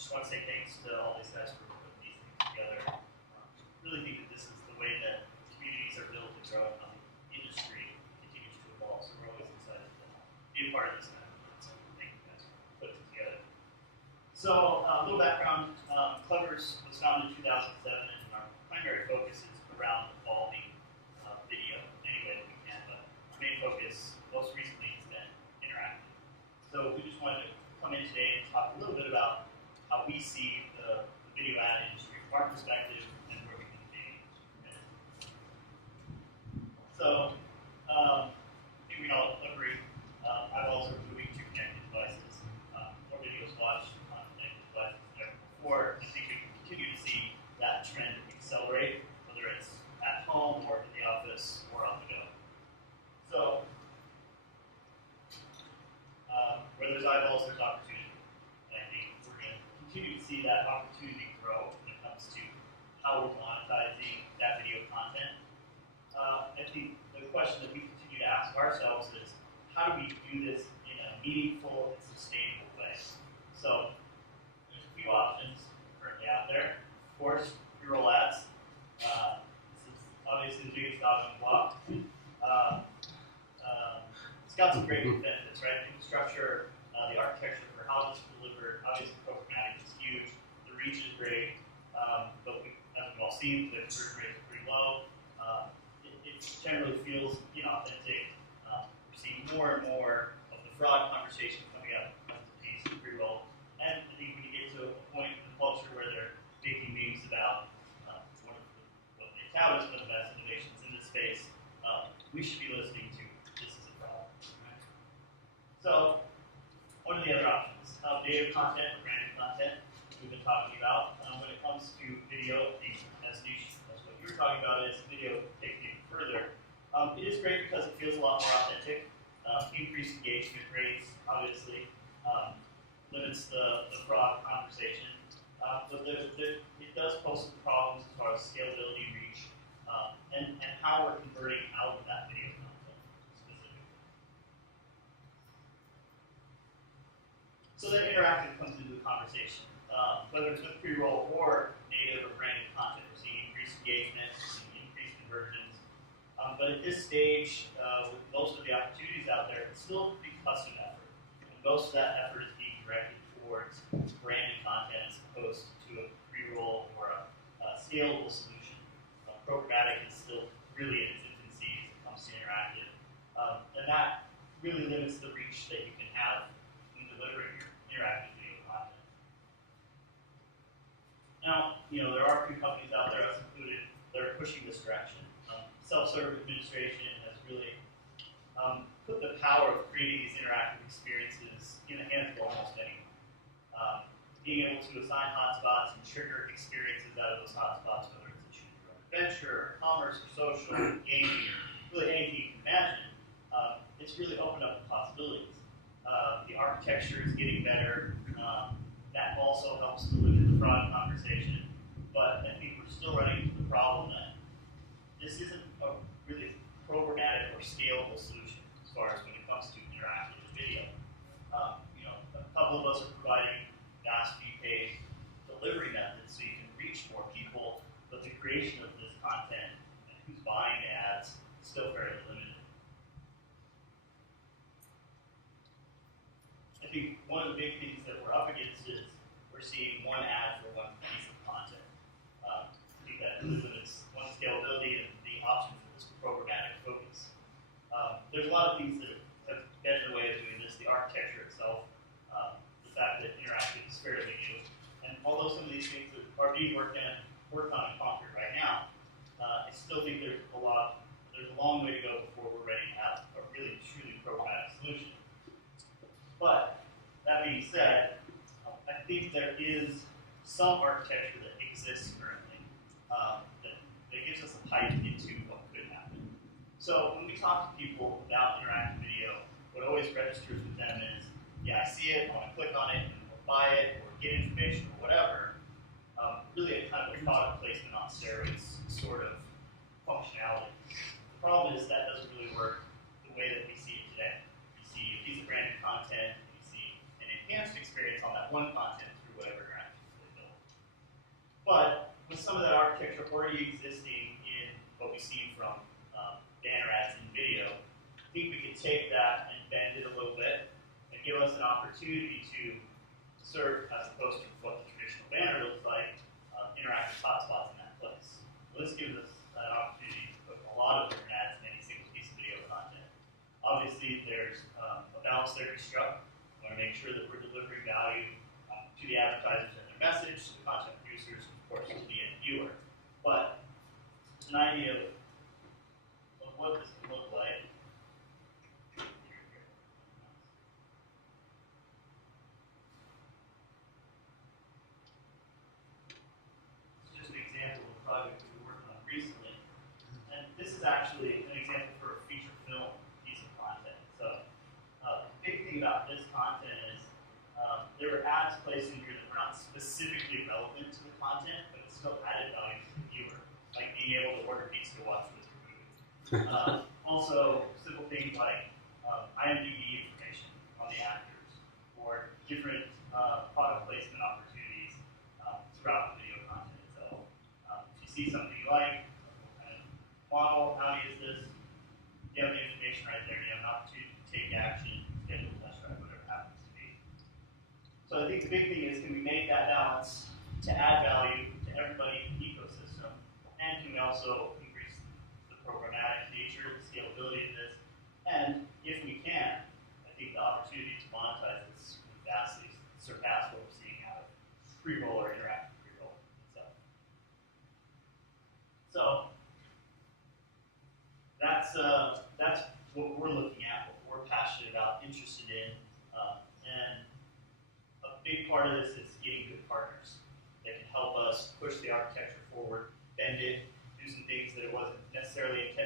just want to say thanks to all these guys for putting these things together. Really think that this is the way that communities are built and grow, and how the industry continues to evolve. So we're always excited to be a part of this kind of movement. So thank you guys for putting it together. So a little background, Clevers was founded in 2007, and our primary focus is around evolving video any way that we can, but our main focus most recently has been interactive. So we just wanted to come in today and talk a little bit about how we see the video ad industry from our perspective and where we can be. So I think we all agree, eyeballs are moving to connected devices. More videos watched on connected devices than ever before. I think we can continue to see that trend accelerate, whether it's at home or in the office or on the go. So where there's eyeballs, there's opportunity. And I think we're going to continue to see that opportunity grow when it comes to how we're monetizing that video content. I think the question that we continue to ask ourselves is, how do we do this in a meaningful and sustainable way? So there's a few options currently out there. Of course, pre-roll ads. This is obviously the biggest dog on the block. It's got some great benefits, right? Infrastructure, the architecture for how it's delivered, obviously programmatic is huge. The reach is great, but as we've all seen, the conversion rate is pretty low. It generally feels inauthentic. We're seeing more and more of the fraud conversation coming up as a piece of pre-roll. And I think when you get to a point in the culture where they're making memes about what they tout as one of the best innovations in this space, we should be listening to this is a problem. Right? So, what are the other options? Native content or branded content we've been talking about. When it comes to video, as niche as what you were talking about is video taken even further. It is great because it feels a lot more authentic. Increased engagement rates, obviously, limits the fraud conversation. But it does pose some problems as far as scalability, reach, and how we're converting out of that video content specifically. So then interactive comes into the conversation. Whether it's with pre-roll or native or branded content, we're seeing increased engagement, we're seeing increased conversions. But at this stage, with most of the opportunities out there, it's still a pretty custom effort. And most of that effort is being directed towards branded content as opposed to a pre-roll or a scalable solution. Programmatic is still really in its infancy as it comes to interactive. And that really limits the reach that you can have in delivering your interactive video content. Now, there are a few companies out there, us included, that are pushing this direction. Self-serve administration has really put the power of creating these interactive experiences in the hands of almost anyone. Being able to assign hotspots and trigger experiences out of those hotspots, whether it's a choose your own adventure, or commerce, or social, or gaming, or really anything you can imagine, it's really opened up the possibilities. The architecture is getting better. That also helps to limit the fraud conversation. But I think we're still running into the problem that this isn't a really programmatic or scalable solution as far as when it comes to interactive video. A couple of us are providing fast view-page delivery methods so you can reach more people, but the creation of this content and who's buying the ads is still fairly limited. I think one of the big things that we're up against is we're seeing one ad for one piece of content. I think that really limits one scalability and the option for this programmatic focus. There's a lot of things that have been in the way of doing this. The architecture itself, the fact that interactive is fairly new, and although some of these things are being worked on and conquered right now, I still think there's a long way to go before we're ready to have a really truly programmatic solution. But that being said, I think there is some architecture that exists currently that gives us a pipe into what could happen. So when we talk to people about interactive video, what always registers with them is, yeah, I see it, I want to click on it, and we'll buy it, or get information, or whatever. Really a kind of a product placement on steroids sort of functionality. The problem is that doesn't really work the way that we see it today. You see a piece of branded content, and you see an enhanced experience on that one content through whatever interaction already existing in what we see from banner ads and video. I think we could take that and bend it a little bit and give us an opportunity to serve, as opposed to what the traditional banner looks like, interactive hotspots in that place. So this gives us an opportunity to put a lot of different ads in any single piece of video content. Obviously, there's a balance there to be struck. We want to make sure that we're delivering value to the advertisers and their message, to the content producers, and of course to the end viewer. But it's an idea of what this can look like. It's just an example of a project we were working on recently. And this is actually an example for a feature film piece of content. So the big thing about this content is there were ads placed in here that were not specifically relevant to the content, but it still added value to the viewer, like being able to order pizza to watch with your movie. Also, simple things like IMDb information on the actors, or different product placement opportunities throughout the video content itself. If you see something you like, what kind of model, how is this? You have the information right there. You have an opportunity to take action, schedule a test drive, whatever it happens to be. So I think the big thing is, can we make that balance to add value to everybody in the ecosystem, and can we also increase the programmatic nature, the scalability of this, and if we can, I think the opportunity to monetize this would vastly surpass what we're seeing out of pre-roll or interactive pre-roll itself. So that's what we're looking at, what we're passionate about, interested in, and a big part of this is getting good partners that can help us push the architecture forward, bend it, do some things that it wasn't necessarily intended